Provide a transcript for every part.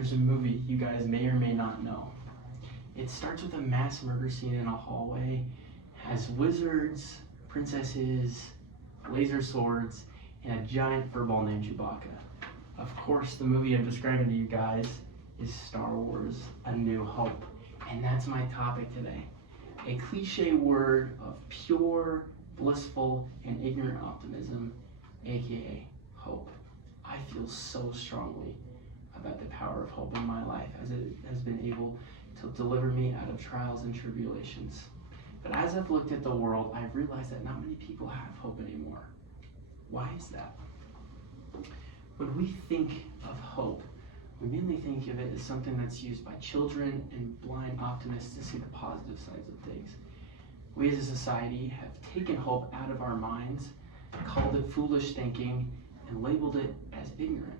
there's a movie you guys may or may not know. It starts with a mass murder scene in a hallway, has wizards, princesses, laser swords, and a giant furball named Chewbacca. Of course, the movie I'm describing to you guys is Star Wars: A New Hope. And that's my topic today. A cliche word of pure, blissful, and ignorant optimism, aka hope. I feel so strongly about the power of hope in my life as it has been able to deliver me out of trials and tribulations. But as I've looked at the world, I've realized that not many people have hope anymore. Why is that? When we think of hope, we mainly think of it as something that's used by children and blind optimists to see the positive sides of things. We as a society have taken hope out of our minds, called it foolish thinking, and labeled it as ignorant.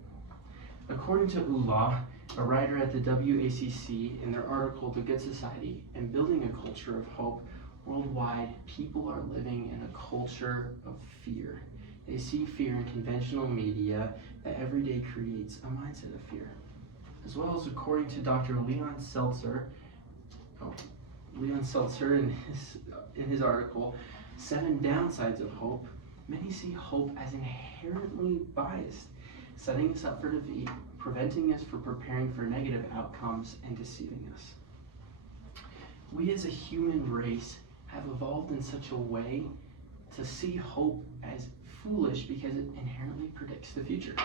According to Ullah, a writer at the WACC, in their article, The Good Society and Building a Culture of Hope, worldwide, people are living in a culture of fear. They see fear in conventional media that every day creates a mindset of fear. As well as according to Dr. Leon Seltzer in his article, 7 Downsides of Hope, many see hope as inherently biased, setting us up for defeat, preventing us from preparing for negative outcomes, and deceiving us. We as a human race have evolved in such a way to see hope as foolish because it inherently predicts the future.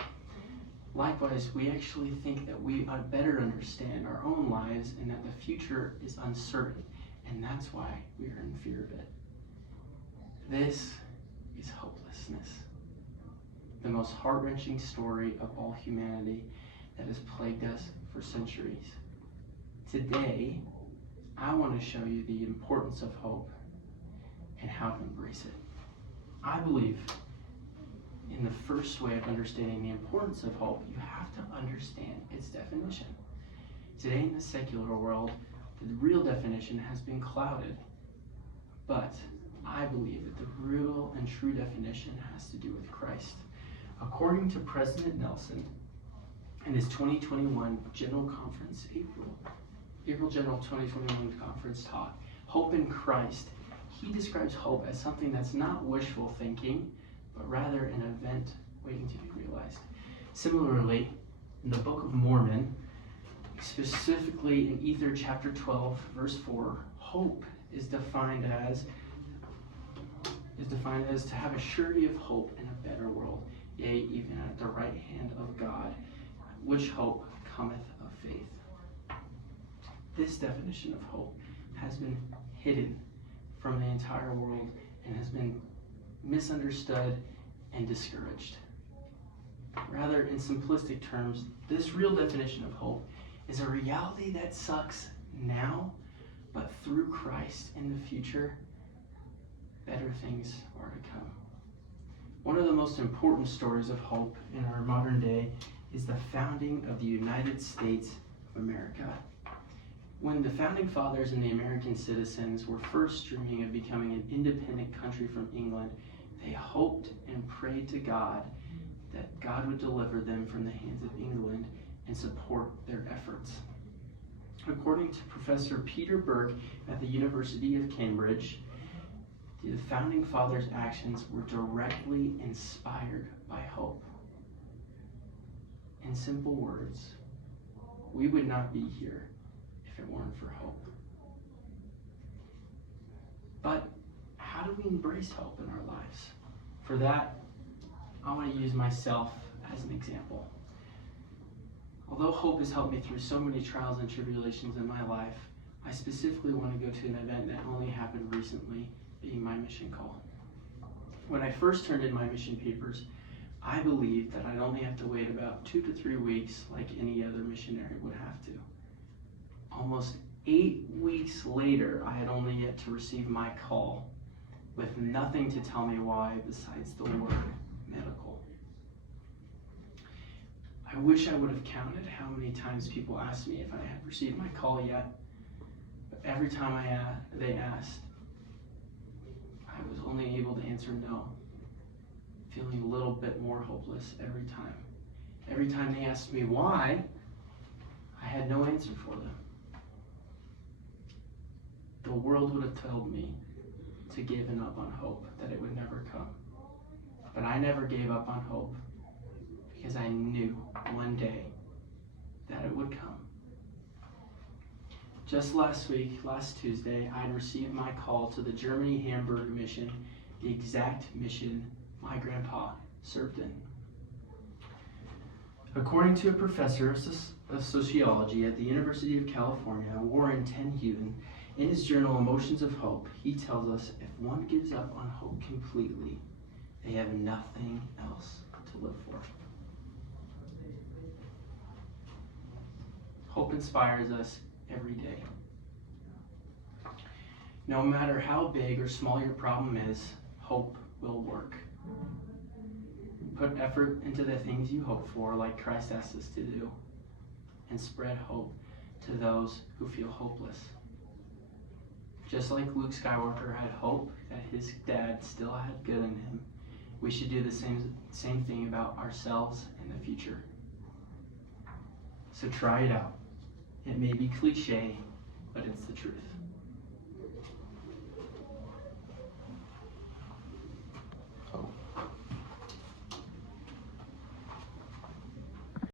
Likewise, we actually think that we better understand our own lives and that the future is uncertain, and that's why we are in fear of it. This is hopelessness, the most heart-wrenching story of all humanity that has plagued us for centuries. Today, I want to show you the importance of hope and how to embrace it. I believe in the first way of understanding the importance of hope, you have to understand its definition. Today in the secular world, the real definition has been clouded, but I believe that the real and true definition has to do with Christ. According to President Nelson, in his 2021 General Conference, April General 2021 Conference talk, Hope in Christ, he describes hope as something that's not wishful thinking, but rather an event waiting to be realized. Similarly, in the Book of Mormon, specifically in Ether chapter 12, verse 4, hope is defined as to have a surety of hope in a better world, yea, even at the right hand of God, which hope cometh of faith. This definition of hope has been hidden from the entire world and has been misunderstood and discouraged. Rather, in simplistic terms, this real definition of hope is a reality that sucks now, but through Christ in the future, better things are to come. One of the most important stories of hope in our modern day is the founding of the United States of America. When the founding fathers and the American citizens were first dreaming of becoming an independent country from England, they hoped and prayed to God that God would deliver them from the hands of England and support their efforts. According to Professor Peter Burke at the University of Cambridge, the founding fathers' actions were directly inspired by hope. In simple words, we would not be here if it weren't for hope. But how do we embrace hope in our lives? For that, I want to use myself as an example. Although hope has helped me through so many trials and tribulations in my life, I specifically want to go to an event that only happened recently, being my mission call. When I first turned in my mission papers, I believed that I'd only have to wait about 2 to 3 weeks like any other missionary would have to. Almost 8 weeks later, I had only yet to receive my call with nothing to tell me why besides the word medical. I wish I would have counted how many times people asked me if I had received my call yet, but every time they asked, I was only able to answer no, feeling a little bit more hopeless every time. Every time they asked me why, I had no answer for them. The world would have told me to give up on hope, that it would never come. But I never gave up on hope because I knew one day that it would come. Just last week, last Tuesday, I had received my call to the Germany-Hamburg mission, the exact mission my grandpa served in. According to a professor of sociology at the University of California, Warren Ten Huven, in his journal Emotions of Hope, he tells us if one gives up on hope completely, they have nothing else to live for. Hope inspires us every day. No matter how big or small your problem is, hope will work. Put effort into the things you hope for, like Christ asked us to do, and spread hope to those who feel hopeless. Just like Luke Skywalker had hope that his dad still had good in him, we should do the same thing about ourselves and the future. So try it out. It may be cliche, but it's the truth.